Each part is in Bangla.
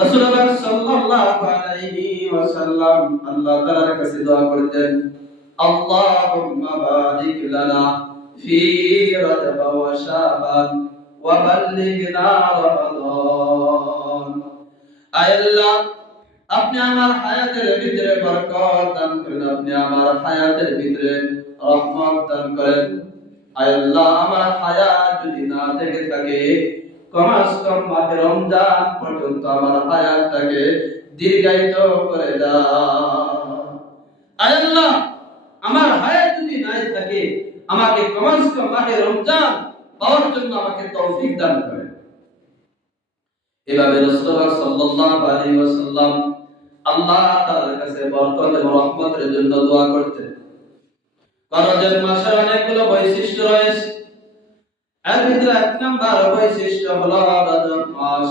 রাসূলুল্লাহ সাল্লাল্লাহু আলাইহি ওয়াসাল্লাম আল্লাহ তাআলার কাছে দোয়া করতেন, আল্লাহুম্মা বারিক লানা ফি রাজব ওয়া শাবান ওয়া বাল্লিগনা রমাদান। আয় আল্লাহ, আপনি আমার হায়াতের ভিতরে বরকত দান করেন, আপনি আমার হায়াতের ভিতরে রহমত দান করেন। আয় আল্লাহ, আমার হায়াত যদি না থেকে থাকে, কমাস কম মাহে রমজান পর্যন্ত আমার হায়াতটাকে দীর্ঘায়িত করে দাও। আয় আল্লাহ, আমার হায়াত যদি নাই থাকে, আমাকে কমাস কম মাহে রমজান পাওয়ার জন্য আমাকে তৌফিক দান করেন। এভাবে রাসূলুল্লাহ সাল্লাল্লাহু আলাইহি ওয়াসাল্লাম আল্লাহ তাআলার কাছে বরকত এবং রহমতের জন্য দোয়া করতেন। রজব মাসের অনেকগুলো বৈশিষ্ট্য রয়েছে। এর ভিতরে এক নাম্বার বৈশিষ্ট্য হলো রজব মাস।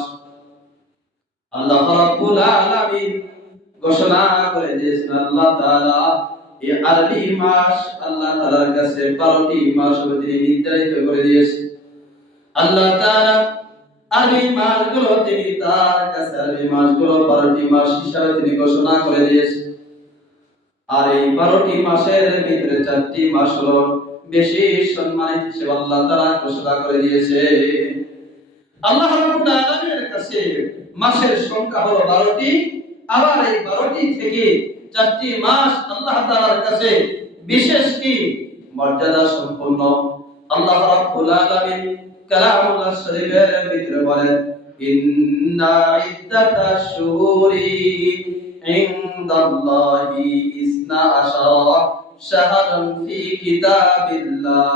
আল্লাহ রাব্বুল আলামিন ঘোষণা করে দিয়েছেন, আল্লাহ তাআলা এই আরবি মাস আল্লাহ তাআলার কাছে 12টি মাস তিনি নির্ধারিত করে দিয়েছেন। আল্লাহ তাআলা আরবি মাসগুলো তিনি তার কাছে আরবি মাসগুলো 12টি মাস হিসাবে তিনি ঘোষণা করে দিয়েছেন। আর এই 12টি মাসের ভিতরে 4টি মাস হলো বেশি সম্মানিত হিসেবে আল্লাহ তাআলা ঘোষণা করে দিয়েছে। আল্লাহ রাব্বুল আলামিনের কাছে মাসের সংখ্যা হলো 12টি। আবার এই 12টি থেকে 4টি মাস আল্লাহ তাআলার কাছে বিশেষ কি মর্যাদা সম্পন্ন। আল্লাহ রাব্বুল আলামিন কালামুল্লাহ শরীফের ভিতরে বলেন, ইন্না ইদ্দাতাশ শুহুরি ইনদাল্লাহি ইসনা আশারা শাহরান ফি কিতাবিল্লাহ।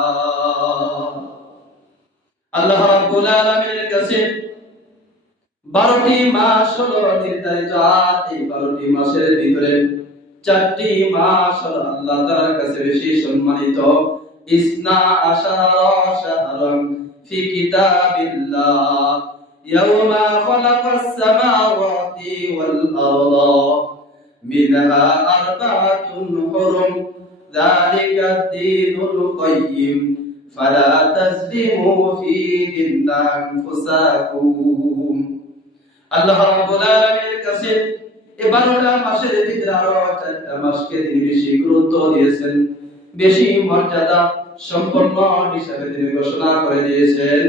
আল্লাহ রাব্বুল আলামিনের কাছে 12টি মাস হলো নির্ধারিত। আর এই 12টি মাসের ভিতরে 4টি মাস হলো আল্লাহ তাআলার কাছে বেশি সম্মানিত। ইসনা আশারা শাহরান ফি কিতাবিল্লাহ ইয়াওমা খালাকাস সামাওয়াতি ওয়াল আরদা মিনহা আরবাআতুন হুরুম যালিকা দ্বীনুল কাইয়্যিম ফালা তাজলিমু ফীহিন্না আনফুসাকুম। আল্লাহ রাব্বুল আলামিনের কাছে এই 12টা মাসের ভিতরে আরো 4টা মাসকে তিনি বেশি গুরুত্ব দিয়েছেন, বেশি মর্যাদা সম্পন্ন হিসাবে তিনি ঘোষণা করে দিয়েছেন।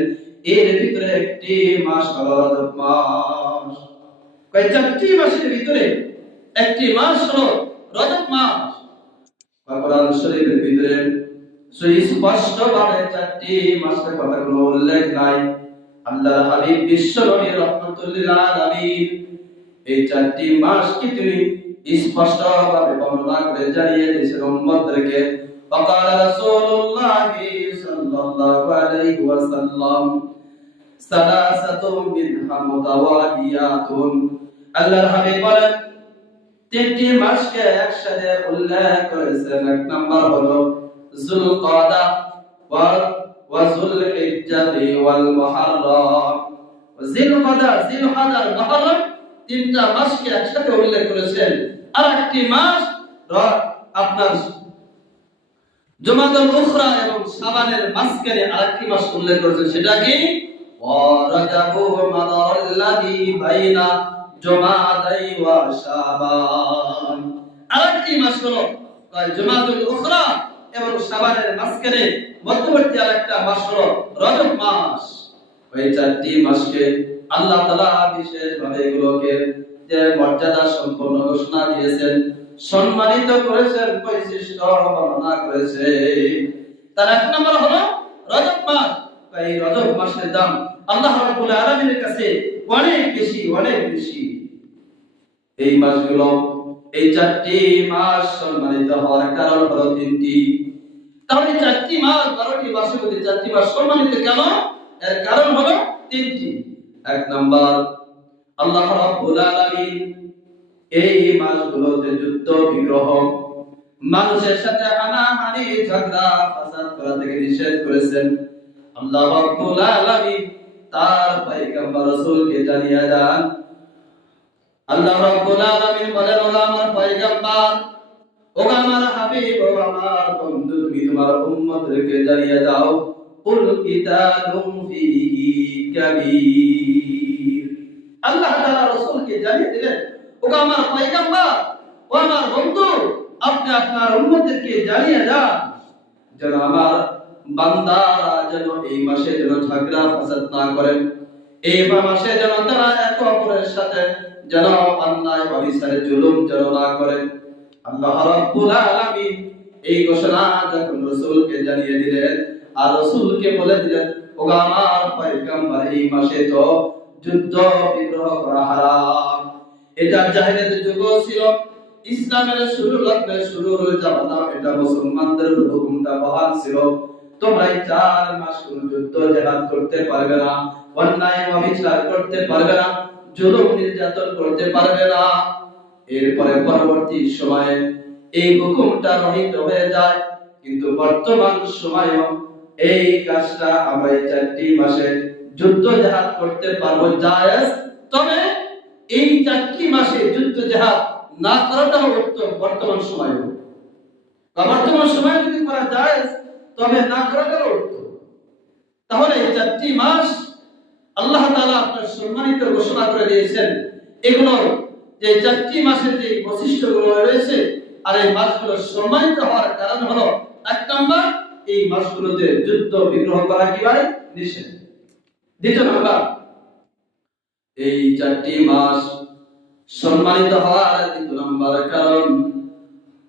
এর ভিতরে একটি মাস হলো রজব মাস। কয় 4টি মাসের ভিতরে একটি মাস হলো রজব মাস। কোরআন শরীফের ভিতরে সুস্পষ্টভাবে 4টি মাসের কথা কোনো উল্লেখ নাই। আল্লাহর হাবিব বিশ্বনবী রাহমাতুল্লিল আলামিন এই 4টি মাসকে তিনি স্পষ্টভাবে বর্ণনা করে জানিয়ে দিয়েছেন উম্মতদেরকে। وقال رسول الله صلى الله عليه وسلم ثلاثة منها متواليات। আল্লাহর হাবিব বলেন, 3টি মাসকে একসাথে উল্লেখ করেছেন। এক নাম্বার হলো যুলকাদা ওয়া যুলহিজ্জাহ ওয়াল মুহাররম। যুলকাদা, জিলহজ আর মুহররম 3টা মাসকে একসাথে উল্লেখ করেছেন। আর একটি মাস আপনার জুমাতুল উখরা এবং শাবানের মাঝখানে আরেকটি মাস উল্লেখ করেছেন। সেটা কি রাজাবু মাদারাল্লাযী বাইনা জুমাদাই ওয়া শাবান। আরেকটি মাস হলো জুমাতুল উখরা এবং শাবানের মাঝখানে মধ্যবর্তী আরেকটা মাস হলো রজব মাস। ওই 4টি মাসকে আল্লাহ তাআলা বিশেষভাবে এগুলোকে যে মর্যাদা সম্পন্ন ঘোষণা দিয়েছেন, সম্মানিত করেছেন, বৈশিষ্ট্য বর্ণনা করেছে। তার এক নম্বর হলো রজব মাস। এই রজব মাসের দাম আল্লাহ রাব্বুল আলামিনের কাছে অনেক বেশি, অনেক বেশি। এই মাসগুলো, এই 4টি মাস সম্মানিত হওয়ার কারণ হলো 3টি। তাহলে 4টি মাস, 12টি মাসের মধ্যে 4টি মাস সম্মানিত কেন? এর কারণ হলো 3টি। এক নাম্বার, আল্লাহ রাব্বুল আলামিন এই মাসগুলোতে যুদ্ধ বিগ্রহ, মানুষের সাথে হানাহানি ঝগড়া ফাসাদ করা থেকে নিষেধ করেছেন। আল্লাহ রাব্বুল আলামিন তার পয়গম্বর রাসূলকে জানিয়ে দেন। আল্লাহ রাব্বুল আলামিন বলেন, ও আমার পয়গম্বর, ও আমার হাবিব, ও আমার বন্ধু, তুমি তোমার উম্মতদেরকে জানিয়ে দাও, কুল কিতালুম ফীহি কাবীর। আল্লাহ তাআলা রাসূলকে উম্মতকে জানিয়ে দিলেন, ও আমার পয়গম্বর, ও আমার বন্ধু, আপনি আপনার উম্মতকে জানিয়ে যান যেন আমার বান্দারা যেন এই মাসে যেন ঝগড়া ফাসাদ না করেন, এই মাসে যেন তারা একে অপরের সাথে যেন অন্যায় অবিচারে জুলুম যেন না করেন। আল্লাহ রাব্বুল আলামিন এই ঘোষণা যখন রাসূলকে জানিয়ে দিলেন আর রাসূলকে বলে দিলেন, ও আমার পয়গম্বর, এই মাসে তো যুদ্ধ বিগ্রহ করা হারাম। এটা জাহেলিয়াতের যুগ ছিল, ইসলামের শুরু লগ্নে শুরুর জামানা এটা মুসলমানদের হুকুমটা বহাল ছিল। তোমরা 4 মাস কোন যুদ্ধ জিহাদ করতে পারবে না, অন্যায় অবিচার করতে পারবে না, জুলুম নির্যাতন করতে পারবে না। এরপরে পরবর্তী সময়ে এই হুকুমটা রহিত হয়ে যায়, কিন্তু বর্তমান সময়েও এই কাজটা আমরা এই 4টি মাসে যুদ্ধ জিহাদ করতে পারবো জায়েজ। তবে এই 4টি মাসে যুদ্ধ জিহাদ না করাটাও উত্তম বর্তমান সময়ে। বর্তমান সময়ে যদি করা জায়েজ তবে না করাটাও উত্তম। তাহলে এই 4টি মাস আল্লাহ তাআলা আপনার সম্মানিত ঘোষণা করে দিয়েছেন। এগুলোর যে 4টি মাসের যে বৈশিষ্ট্যগুলো রয়েছে আর এই মাসগুলো সম্মানিত হওয়ার কারণ হলো, 1 নাম্বার, এই মাসগুলোতে যুদ্ধ বিগ্রহ করা কি ভাই নিষেধ। 2 নাম্বার, এই 4টি মাস সম্মানিত হওয়ার 2 নাম্বার কারণ,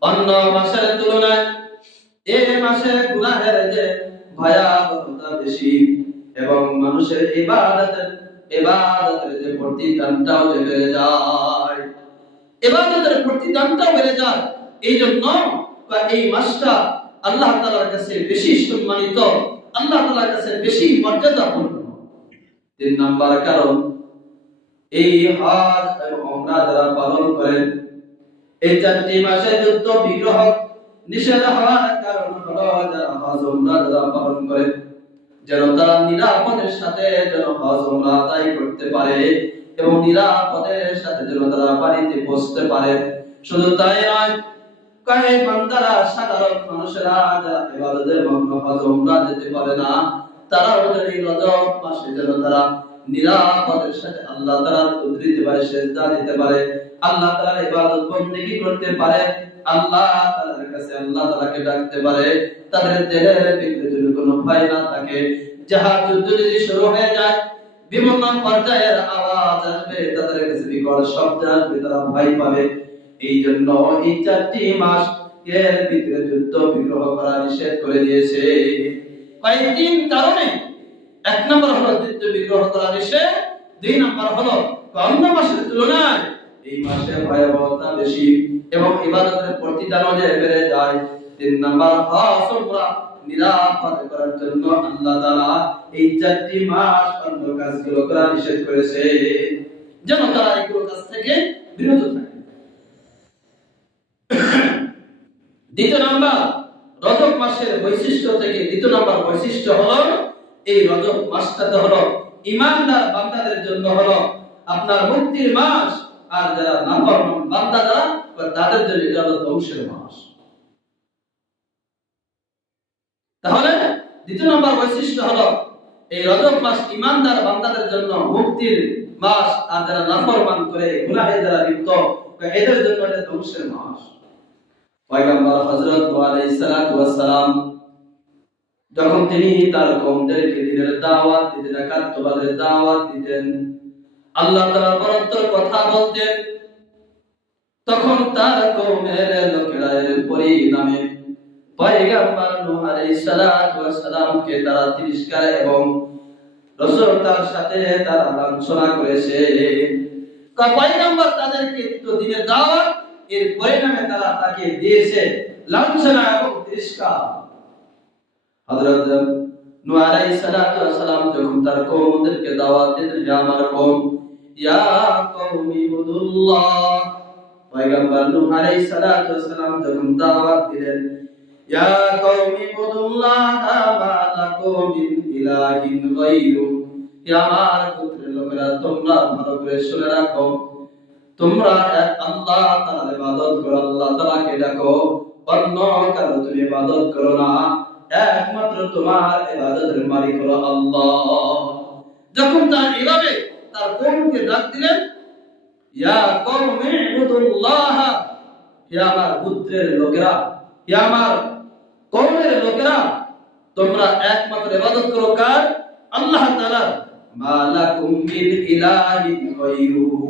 অন্য মাসের তুলনায় এই মাসে গুনাহের যে ভয়াবহতা বেশি এবং মানুষের ইবাদতের যে প্রতিদানটাও যে বেড়ে যায়, ইবাদতের প্রতিদানটাও বেড়ে যায়। এই জন্য এই মাসটা আল্লাহ তাআলার কাছে বেশি সম্মানিত, আল্লাহ তাআলার কাছে বেশি মর্যাদাপূর্ণ। 3 নাম্বার কারণ, এই হজ এবং উমরা যারা পালন করেন, এই 4টি মাসে যুদ্ধ বিগ্রহ নিষেধ হওয়ার কারণ হলো যারা হজ উমরা যারা পালন করেন যেন তারা নিরাপদের সাথে যেন হজ উমরা আদায় করতে পারে এবং নিরাপদের সাথে যেন তারা বাড়িতে পৌঁছতে পারে। শুধু তাই নয়, কয়েক বান্দারা সাধারণ মানুষেরা যারা ইবাদতের মগ্ন হজ উমরা যেতে পারে না, তারাও যেন এই রজব মাসে যেন তারা নিরাপদের সাথে আল্লাহ তাআলার কুদরতে পারে, সিজদা দিতে পারে, আল্লাহ তাআলার ইবাদত বندگی করতে পারে, আল্লাহ তাআলার কাছে আল্লাহ তাআলাকে ডাকতে পারে। তাদের দিলের ভিতরে যদি কোনো ভয় না থাকে, জিহাদ যুদ্ধ যদি শুরু হয়ে যায়, বিভিন্ন পর্যায়ের আওয়াজ আসবে, তাদের কাছে বিকট শব্দ আসবে, তারা ভয় পাবে। এই জন্য এই 4টি মাস এর ভিতরে যুদ্ধ বিগ্রহ করা নিষেধ করে দিয়েছে। কয়েকদিন কারণে, 1 নম্বর হলো যুদ্ধ বিগ্রহ করা নিষেধ, 2 নম্বর হলো অন্য মাসের তুলনায় এই মাসে ভয়াবহতা বেশি এবং ইবাদতের প্রতিদানও যে বেড়ে যায়। 3 নম্বর হজ উমরা নিরাপদ করার জন্য আল্লাহ তাআলা এই 4টি মাস অন্য কাজগুলো করা নিষেধ করেছে, যেন তারা এইগুলো কাজ থেকে বিরত থাকে। 2 নম্বর, রজব মাসের বৈশিষ্ট্য থেকে 2 নম্বর বৈশিষ্ট্য হলো, এই রজব মাসটাতে হলো ঈমানদার বান্দাদের জন্য হলো আপনার মুক্তির মাস, আর যারা নাফরমান বান্দা যারা তাদের জন্য এটা হলো ধ্বংসের মাস। তাহলে 2 নম্বর বৈশিষ্ট্য হলো এই রজব মাস ঈমানদার বান্দাদের জন্য মুক্তির মাস, আর যারা নাফরমান করে গুনাহে যারা লিপ্ত এদের জন্য এটা ধ্বংসের মাস। পয়গম্বর হযরত নূহ আলাইহিস সালাতু ওয়াস সালাম যখন তিনি তার কওমদেরকে দ্বীনের দাওয়াত দিতেন, একাত্মবাদের দাওয়াত দিতেন, আল্লাহ তাআলা পরন্তর কথা বলতেন, তখন তার কওমের লোকেরা এর পরিণামে পয়গম্বর নূহ আলাইহিস সালাতু ওয়াস সালামকে তারা তিরস্কার এবং রাসূল তার সাথে তারা লাঞ্ছনা করেছে। পয়গম্বর তাদেরকে দিত দ্বীনের দাওয়াত, এর পরিণামে তারা তাকে দিয়েছে লাঞ্ছনা এবং তিরস্কার। হযরত নূহ আলাইহিস সালাতু ওয়াস সালাম যখন তার কওমদেরকে দাওয়াত দিতেন, হে আমার কওম, ইয়া কওমি ইবুদুল্লাহ, পয়গম্বর নূহ আলাইহিস সালাতু ওয়াস সালাম যখন দাওয়াত দিলেন, ইয়া কওমি ইবুদুল্লাহ মা লাকুম মিন ইলাহিন গায়রু, হে আমার গোত্রের লোকেরা তোমরা ভালো করে শুনে রাখো, তোমরা এক আল্লাহ তাআলার ইবাদত করো, আল্লাহ তাআলাকে ডাকো, অন্য কারো তুমি ইবাদত করো না, একমাত্র তোমার ইবাদতের মালিক হলো আল্লাহ। যখন তার এভাবে তার কওমকে ডাক দিলেন, ইয়া কওমি ইবুদুল্লাহ, হে আমার গোত্রের লোকেরা, হে আমার কওমের লোকেরা, তোমরা একমাত্র ইবাদত করো কার? আল্লাহ তাআলার। মালাকুম মিন ইলাহিন গায়রুহু,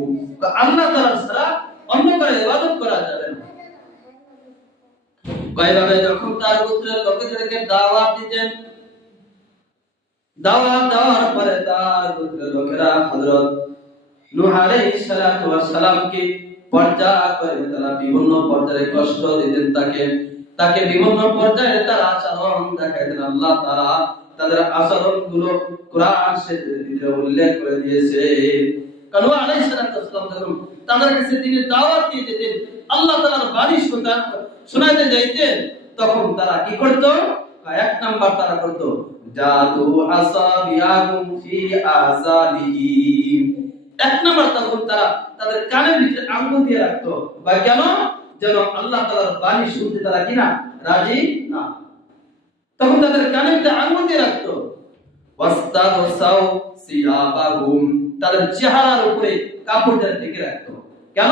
আল্লাহ তাআলা ছাড়া অন্য কারো ইবাদত করা যাবে না। কয়ভাবে? যখন তার গোত্রের লোকেদেরকে দাওয়াত দিতেন, দাওয়াত দেওয়ার পরে তার গোত্রের লোকেরা হযরত নূহ আলাইহিস সালাতু ওয়াস সালামকে পর্যায় করে তারা বিভিন্ন পর্যায়ে কষ্ট দিতেন, তাকে বিভিন্ন পর্যায়ে তার আচরণ দেখাইতেন। আল্লাহ তাআলা তাদের আচরণগুলো কোরআন শরীফের ভিতরে উল্লেখ করে দিয়েছে। কারণ নূহ আলাইহিস সালাতু ওয়াস সালাম যখন তাদের কাছে তিনি দাওয়াত দিয়ে যেতেন, আল্লাহ তাআলার বাণী শোনাতে যাইতেন, তখন তারা কি করত? এক নাম্বার তারা করত জাদু আসাবিয়াহুম ফি আযানিহিম। এক নাম্বার তখন তারা তাদের কানের ভিতরে আঙ্গুল দিয়ে রাখতো। বা কেন? যেন আল্লাহ তাআলার বাণী শুনতে তারা কিনা রাজি না, তখন তাদের কানের ভিতরে আঙ্গুল দিয়ে রাখতো। ওয়াস্তাগসাউ সিয়াবাহুম, তাদের চেহারার উপরে কাপড় দিয়ে ঢেকে রাখতো। কেন?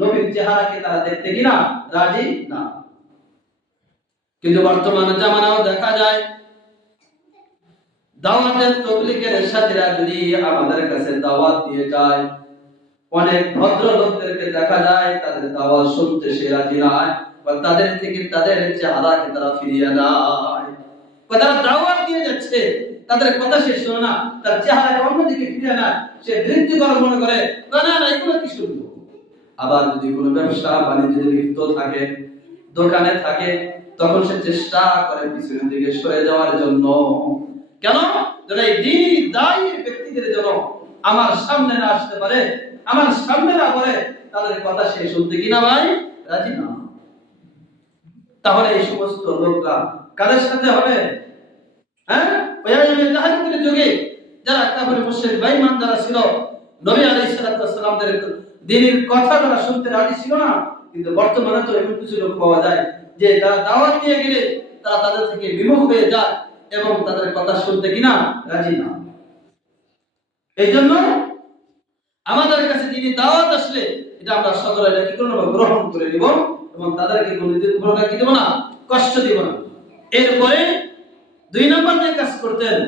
নবীর চেহারাকে তারা দেখতে কিনা রাজি না। কিন্তু বর্তমান জামানাও দেখা যায় দাওয়াতের তাবলীগের সাথীরা যদি আমাদের কাছে দাওয়াত দিয়ে যায়, অনেক ভদ্র লোকদেরকে দেখা যায় তাদের দাওয়াত শুনতে সে রাজি নয়, বা তাদের থেকে তাদের চেহারাকে তারা ফিরিয়ে দেয়। তারা দাওয়াত দিয়ে যাচ্ছে, তাদের কথা সে শোনে না, তার চেহারাকে অন্যদিকে ফিরিয়ে নেয়, সে বিরক্তিকর মনে করে, না এগুলো কি শুনবো। আবার যদি কোনো ব্যবসা বাণিজ্যে লিপ্ত থাকে, দোকানে থাকে, তখন সে চেষ্টা করে পিছনের দিকে সরে যাওয়ার জন্য। কেন? যেন এই দ্বীনী দায়ী ব্যক্তিদের যেন আমার সামনে না আসতে পারে, আমার সামনে না পড়ে, তাদের কথা সে শুনতে কিনা ভাই রাজি না। তাহলে এই সমস্ত লোকরা কাদের সাথে হবে? হ্যাঁ, ওই জাহিলিয়াতের যুগে যারা কাফির মুশরিক বেঈমান যারা ছিল, নবী আলাইহিস সালাতু ওয়াস সালামদের দ্বীনের কথা যারা শুনতে রাজি ছিল না। কিন্তু বর্তমানে তো এমন কিছু লোক পাওয়া যায় যে তারা দাওয়াত দিয়ে গেলে তারা তাদের থেকে বিমুখ হয়ে যায় এবং তাদের কথা শুনতে কিনা রাজি না। এই জন্য আমাদের কাছে যিনি দাওয়াত আসলে এটা আমরা সকলে এটা কি করব? গ্রহণ করে নিব এবং তাদেরকে কোনো প্রকার কি দেব না, কষ্ট দিব না। এরপরে দুই নম্বর যে কাজ করতেন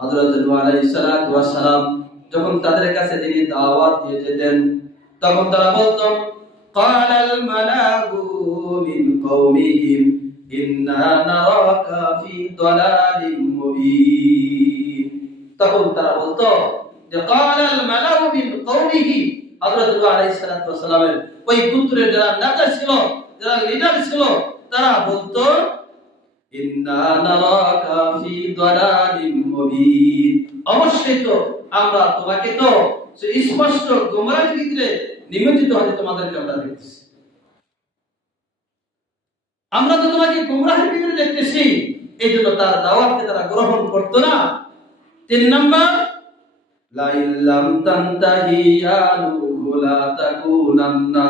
হযরত নূহ আলাইহিস সালাতু ওয়াস সালাম, যখন তাদের কাছে তিনি দাওয়াত দিয়ে যেতেন, তখন তারা বলতো ক্বালাল মালাউ মিন কওমিহিম ইন্না নারাকা ফি দালালিম মুবিন। তখন তারা বলতো যে ক্বালাল মালাউ মিন কওমিহি, হযরত নূহ আলাইহিস সালাতু ওয়াস সালামের ওই গোত্রের যারা নেতা ছিল, যারা লিডার ছিল, তারা বলতো ইন্না নারাকা ফি দালালিম মুবিন, অবশ্যই তো আমরা তোমাকে তো স্পষ্ট গোমরাহির ভিতরে নিমজ্জিত হতে তোমাদেরকে আমরা দেখতেছি, আমরা তো তোমাকে গোমরাহির ভিতরে দেখতেছি। এই জন্য তার দাওয়াতকে তারা গ্রহণ করতো না। তিন নাম্বার, লা ইল্লাম তানতাহি ইয়া নূহ লা তাকুনান্না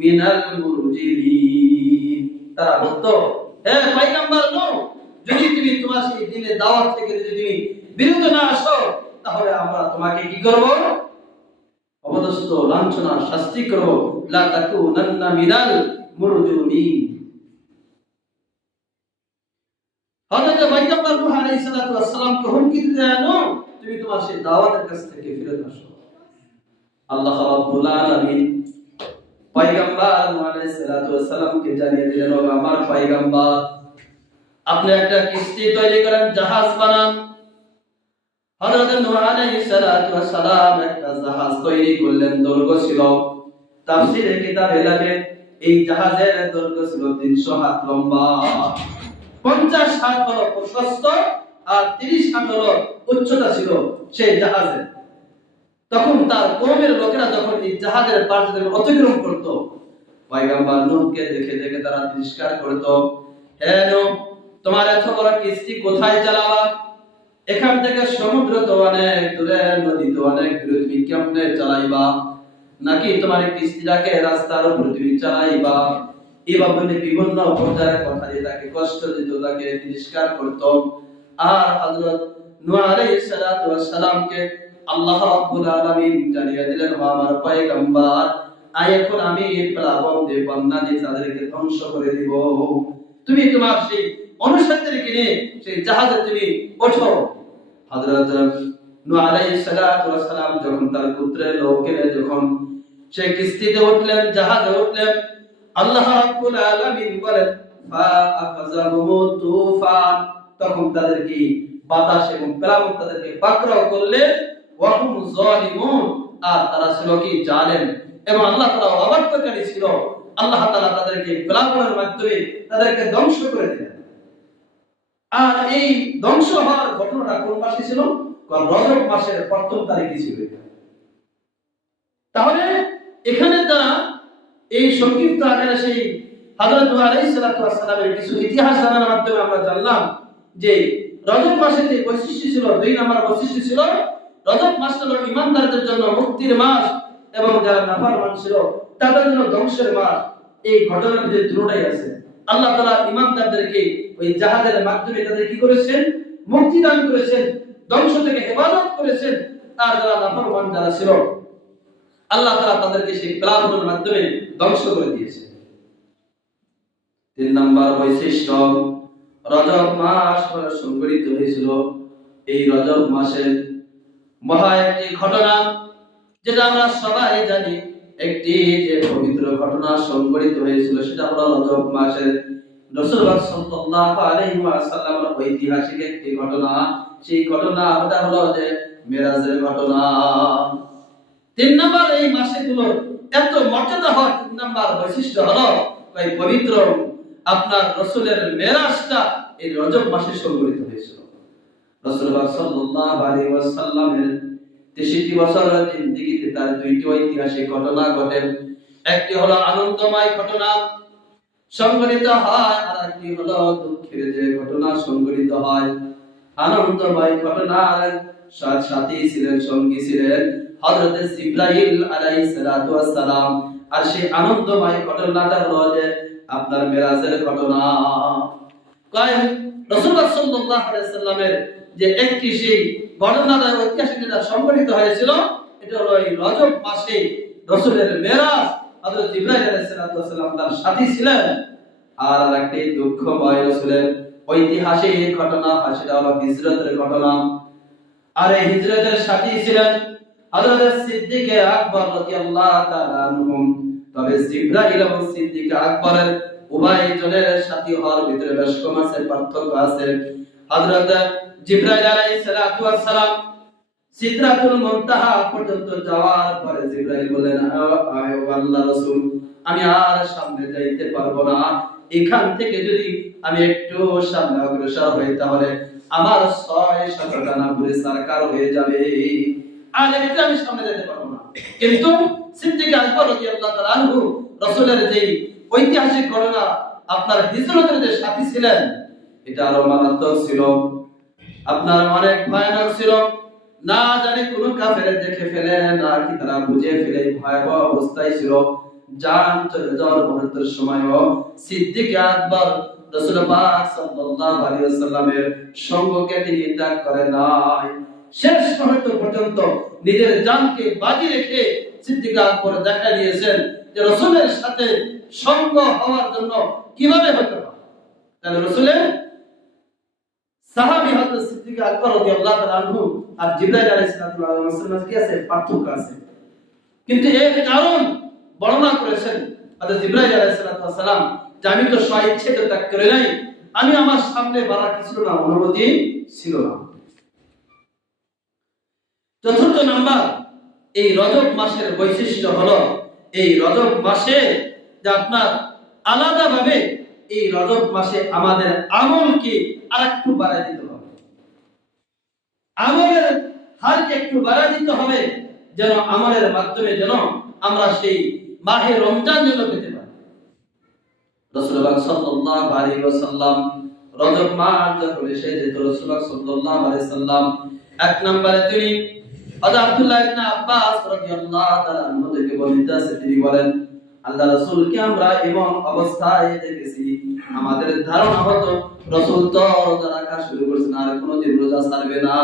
মিনাল মুরজিলিন। তারা বলতো, হে পয়গম্বর নূহ, যদি তুমি তোমার সেই দ্বীনের দাওয়াত থেকে যদি তুমি বিরত না আসো, তাহলে আমরা তোমাকে কি করব? অপদস্থ, লাঞ্ছনা, শাস্তি করব। লা তাকুনান্না মিনাল মুরজিলিন। হযরত পয়গম্বর নূহ আলাইহিস সালাতু ওয়াস সালামকে হুমকি দিলেন, তুমি তোমার সেই দাওয়াতের কাছ থেকে ফিরে আসো। আল্লাহ রাব্বুল আলামিন পয়গম্বর নূহ আলাইহিস সালাতু ওয়াস সালামকে জানিয়ে দিলেন, ও আমার পয়গম্বর, আপনি একটা কিস্তি তৈরি করেন, জাহাজ বানান। হযরত নূহ আলাইহিস সালাতু ওয়াস সালাম একটা জাহাজ তৈরি করলেন। দৈর্ঘ্য ছিল, তাফসীরে কিতাবে লেখে, এই জাহাজের দৈর্ঘ্য ছিল 300 হাত লম্বা, 50 হাত হলো প্রশস্ত, আর 30 হাত হলো উচ্চতা ছিল সেই জাহাজের। তখন তার কওমের লোকেরা যখন এই জাহাজের পাশ দিয়ে অতিক্রম করত, পয়গম্বর নূহকে দেখে দেখে তারা তিরস্কার করত, হে নূহ, তোমার এত বড় কিস্তি কোথায় চালাবা? এখান থেকে সমুদ্র তো অনেক দূরে, নদী তো অনেক দূরে, তুমি কেমনে চালাইবা? নাকি তোমার কিস্তিটাকে রাস্তার উপর তুমি চালাইবা? এভাবে বিভিন্ন পর্যায়ে কথা দিয়ে তাকে কষ্ট দিত, তাকে তিরস্কার করত। আর হযরত নূহ আলাইহিস সালাতু ওয়াস সালামকে আল্লাহ রাব্বুল আলামিন জানিয়ে দিলেন, ও আমার পয়গম্বর, এখন আমি প্লাবন দিয়ে বন্যা দিয়ে তাদেরকে ধ্বংস করে দিব। তুমি তোমার সেই অনুসারীদেরকে নিয়ে সেই জাহাজে তুমি ওঠো। হযরত নূহ আলাইহিস সালাতু ওয়াস সালাম যখন তার পুত্রের লোককে যখন সেই কিস্তিতে উঠলেন, জাহাজে উঠলেন, আল্লাহ রাব্বুল আলামিন বলেন ফা আখাযাহুমুত তুফান, তখন তাদেরকে বাতাস এবং প্লাবন তাদেরকে পাকড়াও করলে, ওয়া হুম যালিমুন, আর তারা ছিল কি জালেম এবং আল্লাহ তাআলা অবাধ্যকারী ছিল। আল্লাহ তাআলা তাদেরকে প্লাবনের মাধ্যমে তাদেরকে ধ্বংস করে দিলেন। আর এই ধ্বংস হওয়ার ঘটনাটা কোন মাসে ছিল? রজব মাসের প্রথম তারিখে ছিল। তাহলে এখানে তারা এই সংক্ষিপ্ত আকারে সেই হযরত নূহ আলাইহিস সালাতু ওয়াস সালামের কিছু ইতিহাস জানার মাধ্যমে আমরা জানলাম যে রজব মাসের যে বৈশিষ্ট্য ছিল, 2 নম্বর বৈশিষ্ট্য ছিল রজব মাস হলো ঈমানদারদের জন্য মুক্তির মাস এবং যারা নাফরমান ছিল তাদের জন্য ধ্বংসের মাস। এই ঘটনার যে দুটোই আছে, আল্লাহ তাআলা ঈমানদারদেরকে ওই জাহাজের মাধ্যমে তাদের কি করেছেন? মুক্তি দান করেছেন, ধ্বংস থেকে হেফাজত করেছেন। আর যারা নাফরমান যারা ছিল আল্লাহ তাআলা তাদেরকে সেই প্লাবনের মাধ্যমে ধ্বংস করে দিয়েছে। 3 নম্বর বৈশিষ্ট্য, রজব মাস সংঘটিত হয়েছিল এই রজব মাসে মহা একটি ঘটনা, যেটা আমরা সবাই জানি। একটি যে পবিত্র ঘটনা সংঘটিত হয়েছিল সেটা হলো রজব মাসে রাসূলুল্লাহ সাল্লাল্লাহু আলাইহি ওয়াসাল্লামের ঐতিহাসিক একটি ঘটনা। সেই ঘটনাটা হলো যে মেরাজের ঘটনা। 3 নম্বর এই মাসগুলোর এত মর্যাদা হওয়ার 3 নম্বর বৈশিষ্ট্য হলো এই পবিত্র আপনার রাসূলের মেরাজটা এই রজব মাসে সংঘটিত হয়েছিল। রাসূলুল্লাহ সাল্লাল্লাহু আলাইহি ওয়াসাল্লামের 63 বছরের জিন্দেগিতে তার 2টি ঐতিহাসিক ঘটনা ঘটে। একটি হলো আনন্দময় ঘটনা সংঘটিত হয়, আর একটি হলো দুঃখের যে ঘটনা সংঘটিত হয়। আনন্দময় ঘটনার সাথী ছিলেন, সঙ্গী ছিলেন হযরত জিবরাইল আলাইহিস সালাতু ওয়াস সালাম। আর সেই আনন্দময় ঘটনাটা হলো যে আপনার মেরাজের ঘটনা। কয় রাসূলুল্লাহ সাল্লাল্লাহু আলাইহি সাল্লামের যে একটি সেই ঘটনাটা ঐতিহাসিক যেটা সংঘটিত হয়েছিল, এটা হলো এই রজব মাসে রাসূলের মেরাজ। হযরত জিবরাইল আলাইহিস সালাতু ওয়াস সালাম তার সাথী ছিলেন। আর একটি দুঃখময় রাসূলের ঐতিহাসিক ঘটনা, সেটা হলো হিজরতের ঘটনা। আর এই হিজরতের সাথী ছিলেন হযরত সিদ্দিক আকবর রাদিয়াল্লাহু তাআলা আনহু। তবে জিবরাইল এবং সিদ্দিক আকবরের উভয় জনের সাথী হওয়ার ভিতরে বেশ কম আছে, পার্থক্য আছে। হযরত জিবরাইল আলাইহিস সালাতু ওয়াস সালাম সিদরাতুল মুনতাহা পর্যন্ত যাওয়ার পরে জিবরাইল বলেন, আল্লাহর রাসূল, আমি আর সামনে যাইতে পারবো না। এখান থেকে যদি আমি একটু সামনে অগ্রসর হই তাহলে আমার 600 ডানা পুরে সরকার হয়ে যাবে, আর একটু আমি সামনে যেতে পারবো না। কিন্তু সিদ্দিক আকবর রাদিয়াল্লাহু তাআলা আনহু রাসূলের যে ঐতিহাসিক ঘটনা আপনার হিজরতের যে সাথী ছিলেন, এটা আরো মারাত্মক ছিল, আপনার অনেক ভয়ানক ছিল। না জানি কোন কাফের দেখে ফেলে না কি তারা বুঝে ফেলে ভয়াবহ অবস্থায় ছিল। জান চলে যাওয়ার মুহূর্তের সময়ও সিদ্দিক আকবর রাসূল পাক সাল্লাল্লাহু আলাইহি ওয়াসাল্লামের সঙ্গকে তিনি ত্যাগ করেন নাই। শেষ মুহূর্ত পর্যন্ত নিজের জানকে বাজি রেখে সিদ্দিক আকবর দেখা দিয়েছেন যে রাসূলের সাথে সঙ্গ হওয়ার জন্য কিভাবে হতে হয়। তাহলে রাসূলের সাহাবী হযরত সিদ্দিক আকবর রাদিয়াল্লাহু তাআলা আনহু আর জিবরাইল আলাইহিস সালাম কি আছে? পার্থক্য আছে। কিন্তু এর কারণ বর্ণনা করেছেন হযরত জিবরাইল আলাইহিস সালাম যে আমি তো স্বইচ্ছে ত্যাগ করে নাই, আমি আমার সামনে বাড়া কিছু না, অনুমতি ছিল না। চতুর্থ নাম্বার, এই রজব মাসের বৈশিষ্ট্য হলো এই রজব মাসে যে আপনার আলাদাভাবে এই রজব মাসে আমাদের আমলকে আরেকটু বাড়ায় দিতে হবে, আমলের হারকে একটু বাড়ায় দিতে হবে, যেন আমলের মাধ্যমে যেন আমরা সেই মাহে রমজান যেন পেতে পারি। রাসূলুল্লাহ সাল্লাল্লাহু আলাইহি ওয়াসাল্লাম রজব মাস যখন এসে যেত, রাসূলুল্লাহ সাল্লাল্লাহু আলাইহি ওয়াসাল্লাম এক নম্বরে তিনি হযরত আব্দুল্লাহ ইবনে আব্বাস রাদিয়াল্লাহু তাআলা আনহু থেকে বর্ণিত আছে, তিনি বলেন আল্লাহ রাসূলকে আমরা এমন অবস্থায় দেখেছি আমাদের ধারণা হতো রাসূল তো রোজা রাখা শুরু করেছেন, আর কোনোদিন রোজা ছাড়বে না।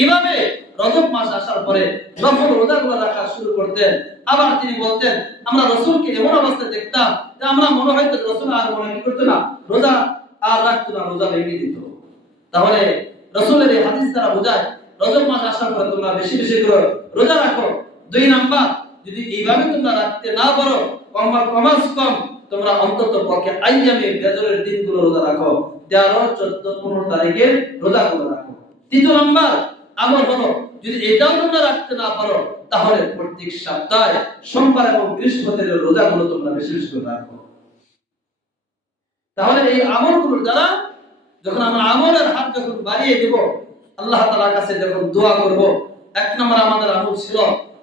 এভাবে রজব মাস আসার পরে নফল রোজাগুলো রাখা শুরু করতেন। আবার তিনি বলতেন, আমরা রাসূলকে এমন অবস্থায় দেখতাম যে আমরা মনে হয়তো রাসূল আর মনে করতো না, রোজা আর রাখতো না, রোজা ভেঙে দিত। তাহলে রাসূলের এই হাদিস দ্বারা বোঝায় রজব মাস আসার পরে তোমরা বেশি বেশি করে রোজা রাখো। দুই নাম্বার, যদি এইভাবে তোমরা রাখতে না পারো, কমাস কম তোমরা অন্তত পক্ষে আইয়ামে বেজরের দিনগুলো রোজা রাখো, 13, 14, 15 তারিখের রোজাগুলো রাখো। তৃতীয় নাম্বার আমল হলো, যদি এটাও তোমরা রাখতে না পারো তাহলে প্রত্যেক সপ্তাহে সোমবার এবং বৃহস্পতিবার রোজাগুলো তোমরা বেশি বেশি করে রাখো। তাহলে এই আমলগুলোর দ্বারা যখন আমরা আমলের হাত যখন বাড়িয়ে দেব, আল্লাহ তাআলার কাছে যখন দোয়া করব, এক নম্বর আমাদের আমল ছিল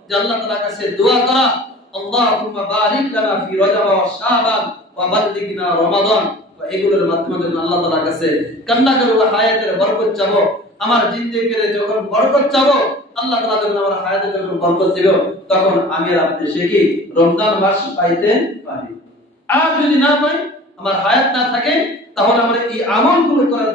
যে আল্লাহ তাআলার কাছে দোয়া করা, আল্লাহুম্মা বারিক লানা ফি রজব ওয়া শাবান ওয়া বাল্লিগনা রমাদান। এগুলোর মাধ্যমে যখন আল্লাহ তাআলার কাছে কান্না করব, হায়াতের বরকত চাবো, আমার জিন্দেগিতে যখন বরকত চাবো, আল্লাহ তাআলা যখন আমার হায়াতে যখন বরকত দিবে, তখন আমি আর আপনি সে কি রমজান মাস পাইতে পারি। আর যদি না পাই, আমার হায়াত না থাকে, তাহলে আমরা এই আমলগুলো করার